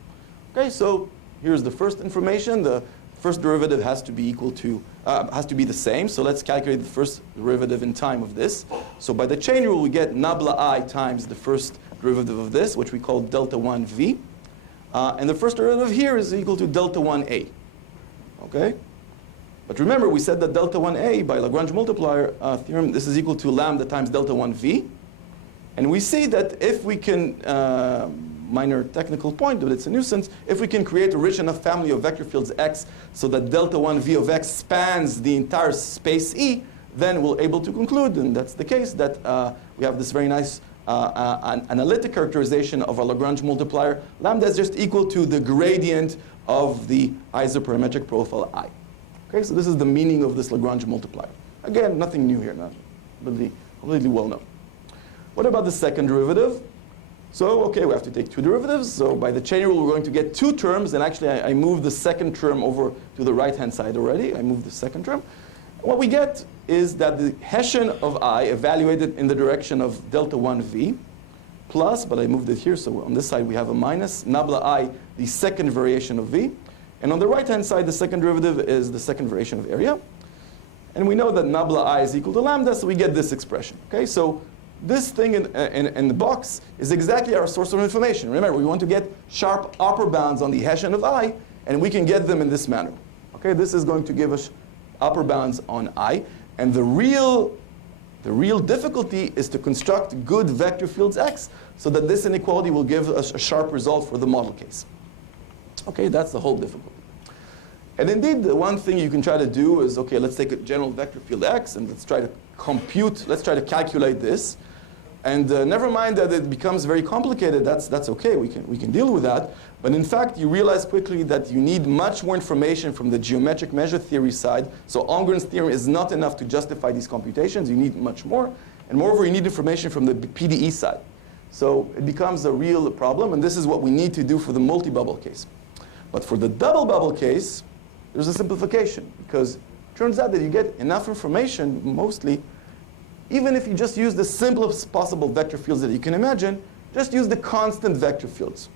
Okay, so here's the first information. The first derivative has to be equal to, has to be the same. So let's calculate the first derivative in time of this. So by the chain rule, we get nabla I times the first derivative of this, which we call delta 1v. And the first derivative here is equal to delta 1a. Okay? But remember, we said that delta 1a by Lagrange multiplier theorem, this is equal to lambda times delta 1v. And we see that if we can, minor technical point, but it's a nuisance, if we can create a rich enough family of vector fields x so that delta 1v of x spans the entire space E, then we're able to conclude, and that's the case, that we have this very nice analytic characterization of a Lagrange multiplier. Lambda is just equal to the gradient of the isoperimetric profile I. Okay, so this is the meaning of this Lagrange multiplier. Again, nothing new here, not completely well known. What about the second derivative? So, okay, we have to take two derivatives. So by the chain rule, we're going to get two terms. And actually, I moved the second term over to the right-hand side already. I moved the second term. What we get is that the Hessian of I evaluated in the direction of delta 1v plus, but I moved it here. So on this side, we have a minus, nabla I, the second variation of v, And on the right-hand side, the second derivative is the second variation of area. And we know that nabla I is equal to lambda, so we get this expression. Okay, so this thing in the box is exactly our source of information. Remember, we want to get sharp upper bounds on the Hessian of I, and we can get them in this manner. Okay, this is going to give us upper bounds on I. And the real difficulty is to construct good vector fields X so that this inequality will give us a sharp result for the model case. Okay, that's the whole difficulty. And indeed, the one thing you can try to do is, okay, let's take a general vector field X and let's try to calculate this. And never mind that it becomes very complicated, that's okay, we can deal with that. But in fact, you realize quickly that you need much more information from the geometric measure theory side. So Holmgren's theorem is not enough to justify these computations, you need much more. And moreover, you need information from the PDE side. So it becomes a real problem, and this is what we need to do for the multi-bubble case. But for the double bubble case, there's a simplification, because it turns out that you get enough information, mostly, even if you just use the simplest possible vector fields that you can imagine, just use the constant vector fields.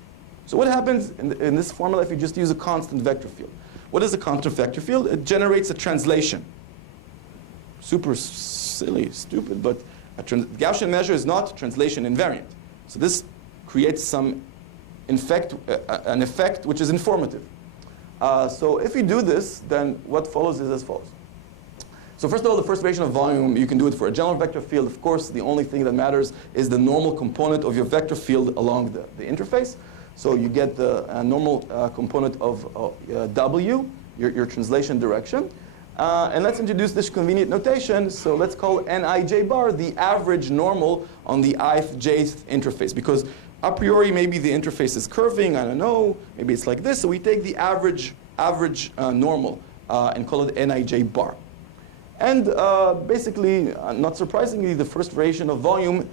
So what happens in this formula if you just use a constant vector field? What is a constant vector field? It generates a translation. Super silly, stupid, but Gaussian measure is not translation invariant. So this creates an effect which is informative. So if you do this, then what follows is as follows. So first of all, the first variation of volume, you can do it for a general vector field. Of course, the only thing that matters is the normal component of your vector field along the interface. So you get the normal component of W, your translation direction. And let's introduce this convenient notation. So let's call Nij bar the average normal on the ith, jth interface. Because a priori, maybe the interface is curving. I don't know. Maybe it's like this. So we take the average normal and call it Nij bar. And basically, not surprisingly, the first variation of volume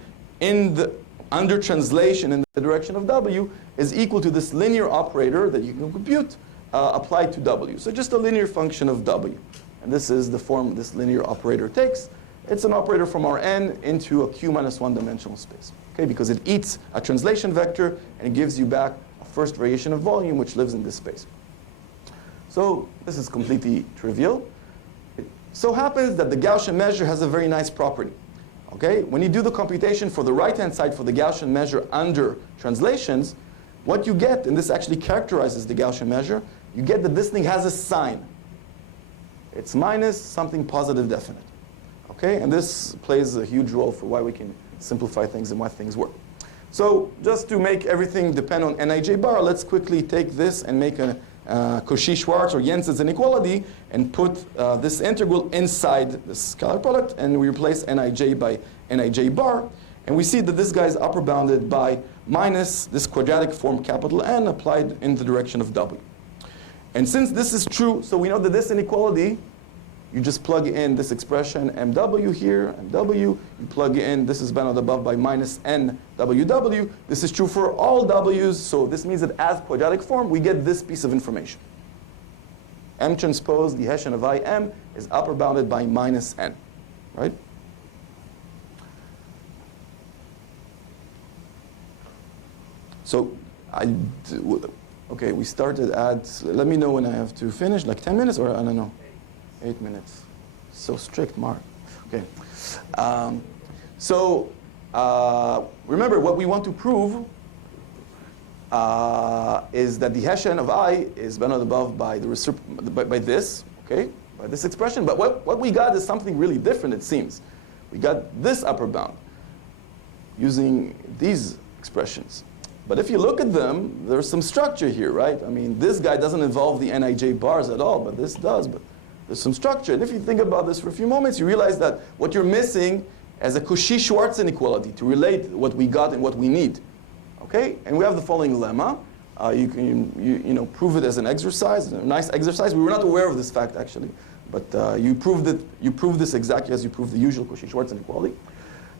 under translation in the direction of W is equal to this linear operator that you can compute applied to W. So just a linear function of W. And this is the form this linear operator takes. It's an operator from Rn into a Q minus 1 dimensional space. Okay, because it eats a translation vector and it gives you back a first variation of volume which lives in this space. So this is completely trivial. It so happens that the Gaussian measure has a very nice property. Okay, when you do the computation for the right-hand side for the Gaussian measure under translations, what you get, and this actually characterizes the Gaussian measure, you get that this thing has a sign. It's minus something positive definite. Okay, and this plays a huge role for why we can simplify things and why things work. So just to make everything depend on Nij bar, let's quickly take this and make a Cauchy-Schwarz or Jensen's inequality and put this integral inside the scalar product, and we replace Nij by Nij bar. And we see that this guy is upper bounded by minus this quadratic form capital N applied in the direction of W. And since this is true, so we know that this inequality, you just plug in this expression MW here, MW. You plug in, this is bounded above by minus NWW. This is true for all W's, so this means that as quadratic form, we get this piece of information. M transpose, the Hessian of IM, is upper bounded by minus N, right? So okay, we started at, let me know when I have to finish, like 10 minutes, or I don't know. 8 minutes. So strict, Mark. Okay. Remember, what we want to prove is that the Hessian of I is bounded above by this, okay, by this expression. But what we got is something really different, it seems. We got this upper bound using these expressions. But if you look at them, there's some structure here, right? I mean, this guy doesn't involve the Nij bars at all, but this does. But there's some structure. And if you think about this for a few moments, you realize that what you're missing is a Cauchy-Schwarz inequality to relate what we got and what we need. Okay? And we have the following lemma. You can prove it as an exercise, a nice exercise. We were not aware of this fact, actually. But you proved this exactly as you proved the usual Cauchy-Schwarz inequality.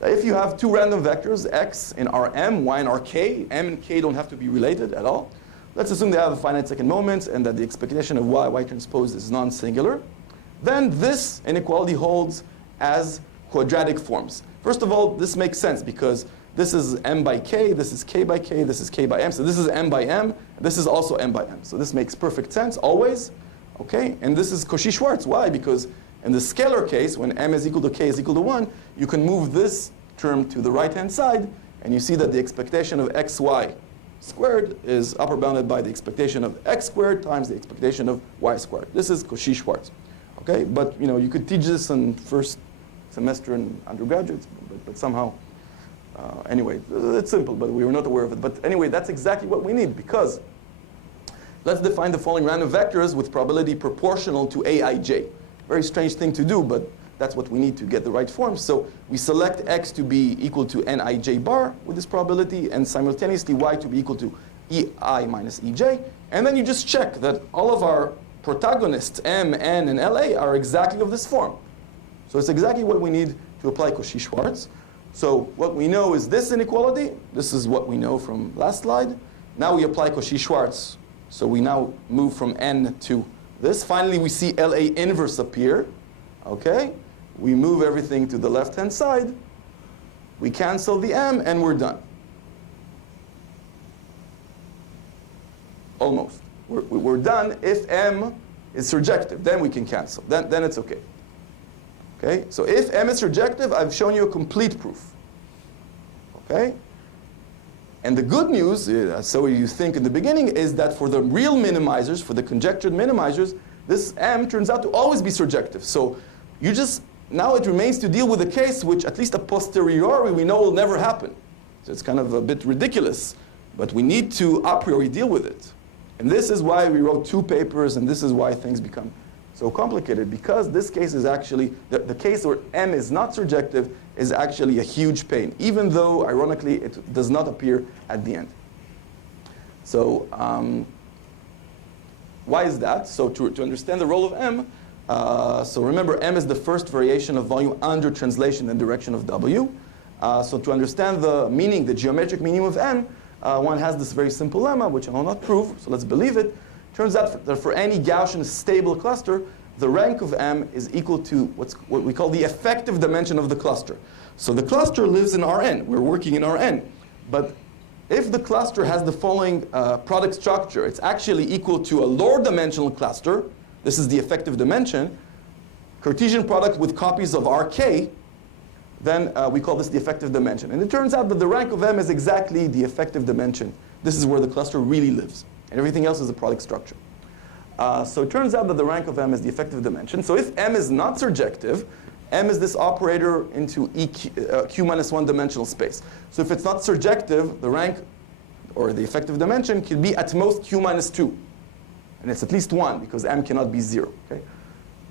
If you have two random vectors, x in Rm, y in Rk, m and k don't have to be related at all. Let's assume they have a finite second moment and that the expectation of y transpose is non-singular. Then this inequality holds as quadratic forms. First of all, this makes sense because This is m by k, this is k by k, this is k by m. So this is m by m, this is also m by m. So this makes perfect sense always. Okay? And this is Cauchy-Schwarz. Why? Because in the scalar case, when m is equal to k is equal to 1, you can move this term to the right-hand side, and you see that the expectation of xy squared is upper bounded by the expectation of x squared times the expectation of y squared. This is Cauchy-Schwarz. Okay? But you could teach this in first semester in undergraduates, but somehow, anyway, it's simple, but we were not aware of it. But anyway, that's exactly what we need, because let's define the following random vectors with probability proportional to aij. Very strange thing to do, but that's what we need to get the right form. So we select x to be equal to nij bar with this probability, and simultaneously y to be equal to ei minus ej. And then you just check that all of our protagonists, m, n, and la, are exactly of this form. So it's exactly what we need to apply Cauchy-Schwarz. So what we know is this inequality. This is what we know from last slide. Now we apply Cauchy-Schwarz. So we now move from n to this. Finally, we see LA inverse appear. Okay? We move everything to the left-hand side. We cancel the m, and we're done. Almost. We're done if m is surjective. Then we can cancel. Then it's OK. Okay? So if m is surjective, I've shown you a complete proof. Okay? And the good news, so you think in the beginning, is that for the real minimizers, for the conjectured minimizers, this m turns out to always be surjective. So you just, now it remains to deal with a case which, at least a posteriori, we know will never happen. So it's kind of a bit ridiculous, but we need to a priori deal with it. And this is why we wrote 2 papers, and this is why things become so complicated, because this case is actually, the case where m is not surjective is actually a huge pain, even though, ironically, it does not appear at the end. So why is that? So to understand the role of m, so remember, m is the first variation of volume under translation in direction of w. So to understand the meaning, the geometric meaning of m, one has this very simple lemma, which I will not prove, so let's believe it. Turns out that for any Gaussian stable cluster, the rank of m is equal to what we call the effective dimension of the cluster. So the cluster lives in Rn. We're working in Rn. But if the cluster has the following product structure, it's actually equal to a lower dimensional cluster. This is the effective dimension. Cartesian product with copies of Rk, then we call this the effective dimension. And it turns out that the rank of m is exactly the effective dimension. This is where the cluster really lives. And everything else is a product structure. So it turns out that the rank of m is the effective dimension. So if m is not surjective, m is this operator into q minus 1 dimensional space. So if it's not surjective, the rank, or the effective dimension, can be at most q minus 2. And it's at least 1, because m cannot be 0. Okay?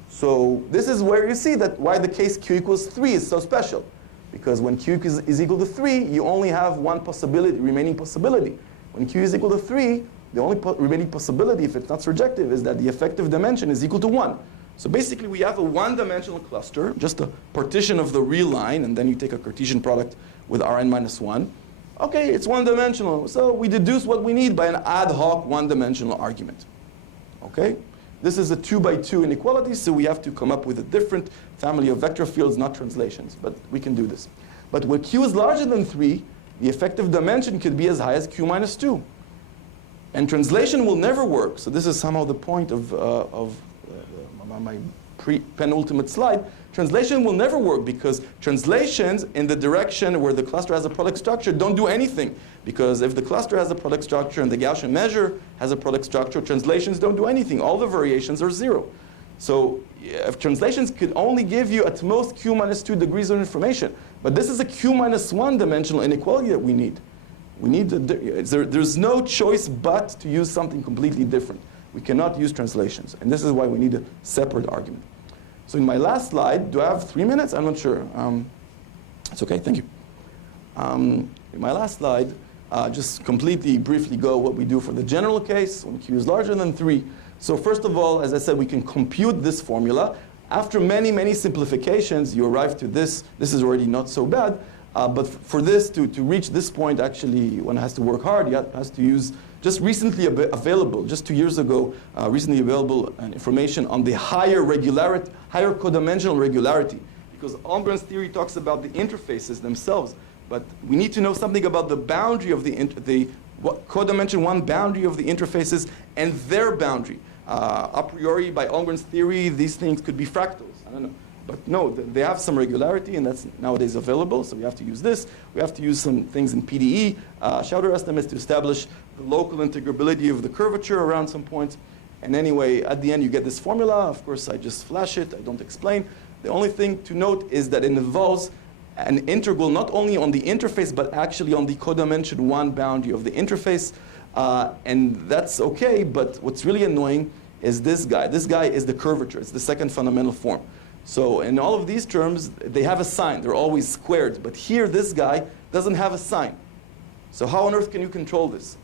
So this is where you see that why the case q equals 3 is so special. Because when q is equal to 3, you only have one possibility, remaining possibility. When q is equal to 3, the only remaining possibility, if it's not surjective, is that the effective dimension is equal to 1. So basically, we have a one-dimensional cluster, just a partition of the real line, and then you take a Cartesian product with Rn minus 1. OK, it's one-dimensional. So we deduce what we need by an ad hoc one-dimensional argument. OK? This is a 2-by-2 inequality, so we have to come up with a different family of vector fields, not translations. But we can do this. But when q is larger than 3, the effective dimension could be as high as q minus 2. And translation will never work. So this is somehow the point of my penultimate slide. Translation will never work, because translations in the direction where the cluster has a product structure don't do anything. Because if the cluster has a product structure and the Gaussian measure has a product structure, translations don't do anything. All the variations are 0. So if translations could only give you at most q minus 2 degrees of information. But this is a q minus 1 dimensional inequality that we need. There's no choice but to use something completely different. We cannot use translations. And this is why we need a separate argument. So in my last slide, do I have 3 minutes? I'm not sure. It's OK, thank you. In my last slide, just completely briefly go what we do for the general case when q is larger than 3. So first of all, as I said, we can compute this formula. After many, many simplifications, you arrive to this. This is already not so bad. But for this, to reach this point, actually, one has to work hard. He has to use just recently available, just 2 years ago, recently available information on the higher codimensional regularity. Because Almgren's theory talks about the interfaces themselves But we need to know something about the boundary of the codimension 1 boundary of the interfaces and their boundary. A priori, by Almgren's theory, these things could be fractals. I don't know. But no, they have some regularity, and that's nowadays available, so we have to use this. We have to use some things in PDE, Schauder estimates, to establish the local integrability of the curvature around some points. And anyway, at the end, you get this formula. Of course, I just flash it. I don't explain. The only thing to note is that it involves an integral not only on the interface, but actually on the codimension 1 boundary of the interface. And that's OK, but what's really annoying is this guy. This guy is the curvature. It's the second fundamental form. So in all of these terms, they have a sign. They're always squared. But here, this guy doesn't have a sign. So how on earth can you control this?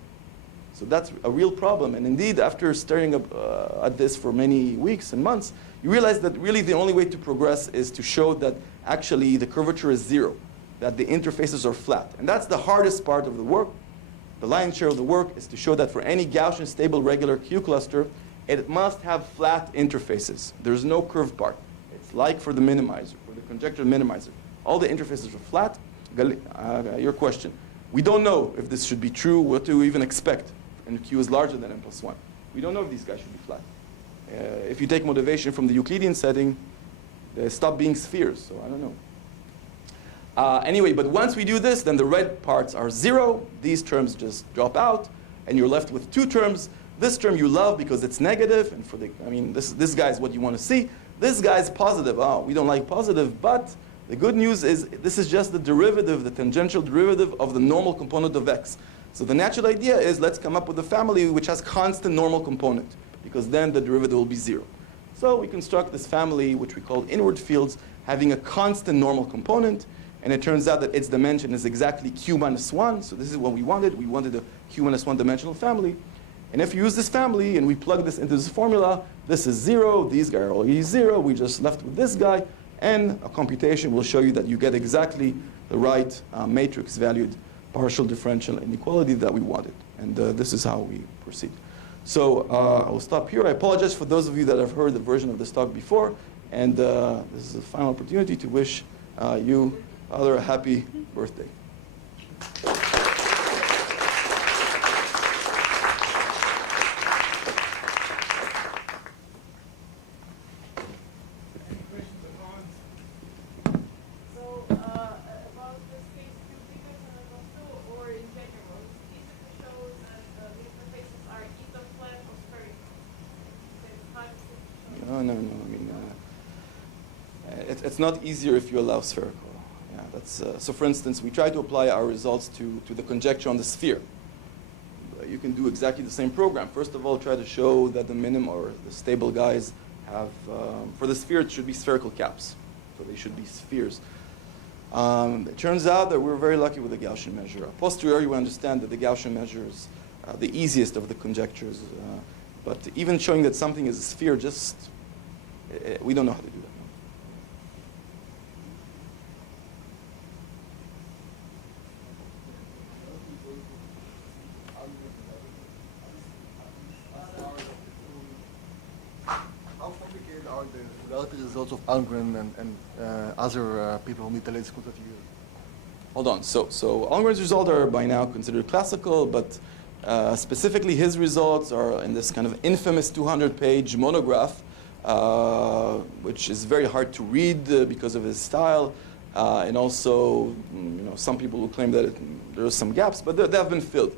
So that's a real problem. And indeed, after staring at this for many weeks and months, you realize that really the only way to progress is to show that actually the curvature is 0, that the interfaces are flat. And that's the hardest part of the work. The lion's share of the work is to show that for any Gaussian stable regular Q cluster, it must have flat interfaces. There's no curved part. It's like for the minimizer, for the conjecture minimizer. All the interfaces are flat. Your question. We don't know if this should be true, what to even expect. And Q is larger than n+1. We don't know if these guys should be flat. If you take motivation from the Euclidean setting, they stop being spheres, so I don't know. Anyway, but once we do this, then the red parts are 0. These terms just drop out, and you're left with 2 terms. This term you love because it's negative, and this guy is what you want to see. This guy is positive. Oh, we don't like positive, but the good news is this is just the derivative, the tangential derivative of the normal component of x. So the natural idea is let's come up with a family which has constant normal component, because then the derivative will be 0. So we construct this family, which we call inward fields, having a constant normal component. And it turns out that its dimension is exactly Q-1. So this is what we wanted. We wanted a Q-1 dimensional family. And if you use this family and we plug this into this formula, this is 0. These guys are already 0. We just left with this guy. And a computation will show you that you get exactly the right matrix-valued partial differential inequality that we wanted. And this is how we proceed. So I will stop here. I apologize for those of you that have heard the version of this talk before. And this is a final opportunity to wish you other a happy birthday. It's not easier if you allow spherical. Yeah, that's, so for instance, we try to apply our results to the conjecture on the sphere. You can do exactly the same program. First of all, try to show that the minimum or the stable guys have, for the sphere, it should be spherical caps. So they should be spheres. It turns out that we're very lucky with the Gaussian measure. A posteriori, we understand that the Gaussian measure is the easiest of the conjectures. But even showing that something is a sphere, we don't know how to do that. The results of Almgren and other people who Vitali is considered. Hold on. So Almgren's results are by now considered classical, but specifically his results are in this kind of infamous 200-page monograph, which is very hard to read because of his style, and also some people who claim that there are some gaps, but they have been filled.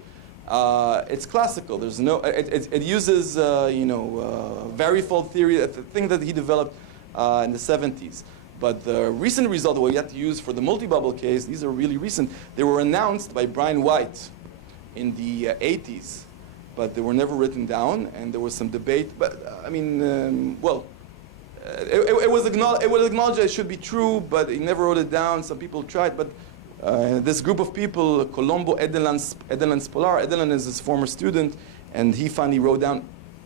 It's classical. There's no. It uses varifold theory, the thing that he developed in the 70s. But the recent result that we had to use for the multi-bubble case, these are really recent. They were announced by Brian White in the 80s, but they were never written down, and there was some debate. But it was acknowledged that it should be true, but he never wrote it down. Some people tried, but this group of people, Colombo, Edelan, Spolar. Edelan is his former student, and he finally wrote down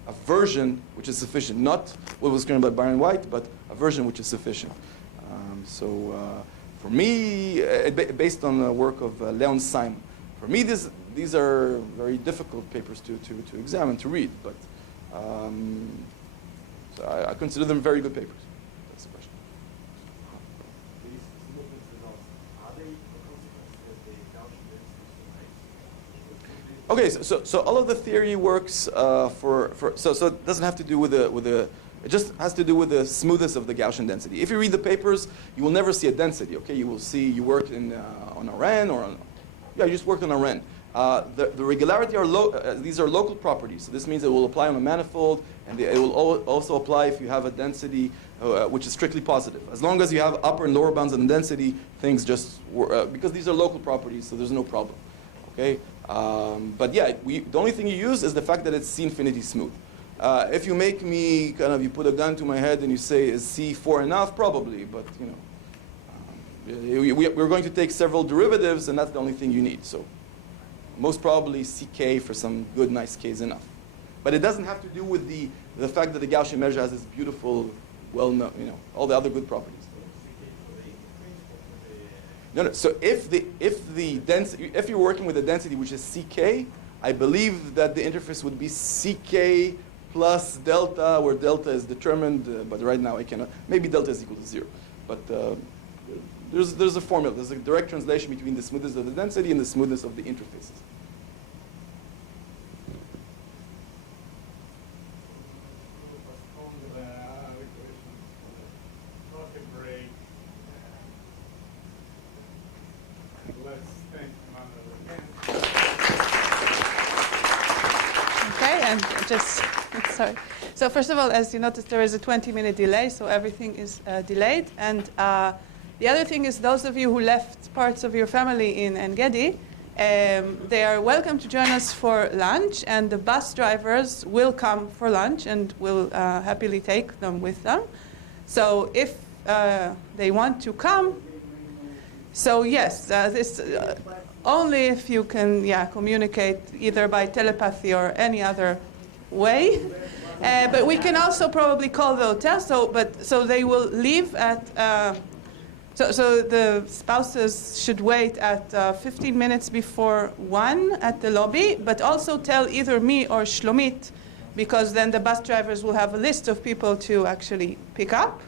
a version which is sufficient. Not what was claimed by Brian White, but a version which is sufficient. For me, based on the work of Leon Simon, for me these are very difficult papers to examine, to read, but so I consider them very good papers. That's the question. These significant results, are they a consequence of Okay, so all of the theory works so it doesn't have to do with the it just has to do with the smoothness of the Gaussian density. If you read the papers, you will never see a density. Okay, you will see you worked on a RAN or on, yeah, you just worked on a RAN. The regularity are these are local properties. So this means it will apply on a manifold, and it will also apply if you have a density which is strictly positive. As long as you have upper and lower bounds on the density, things just because these are local properties, so there's no problem. Okay, but yeah, the only thing you use is the fact that it's C-infinity smooth. If you make me you put a gun to my head and you say, is C4 enough? Probably, but we're going to take several derivatives, and that's the only thing you need. So most probably CK for some good, nice K is enough. But it doesn't have to do with the fact that the Gaussian measure has this beautiful, well-known, all the other good properties. No. So if you're working with a density which is CK, I believe that the interface would be CK plus delta, where delta is determined, but right now I cannot. Maybe delta is equal to 0. But there's a formula. There's a direct translation between the smoothness of the density and the smoothness of the interfaces. Sorry. So first of all, as you noticed, there is a 20-minute delay, so everything is delayed. And the other thing is, those of you who left parts of your family in En-Gedi, they are welcome to join us for lunch, and the bus drivers will come for lunch and will happily take them with them. So if they want to come, so yes, this only if you can communicate either by telepathy or any other way. But we can also probably call the hotel. So they will leave at. So the spouses should wait at 15 minutes before 1 at the lobby, but also tell either me or Shlomit, because then the bus drivers will have a list of people to actually pick up.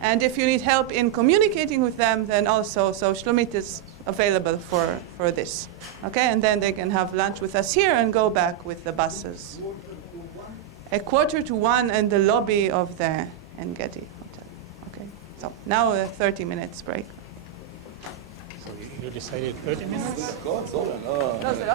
And if you need help in communicating with them, then also, so Shlomit is available for this. Okay, and then they can have lunch with us here and go back with the buses. 1:45 in the lobby of the En-Gedi Hotel. Okay, so now a 30 minutes break. So you decided 30 minutes? Go on,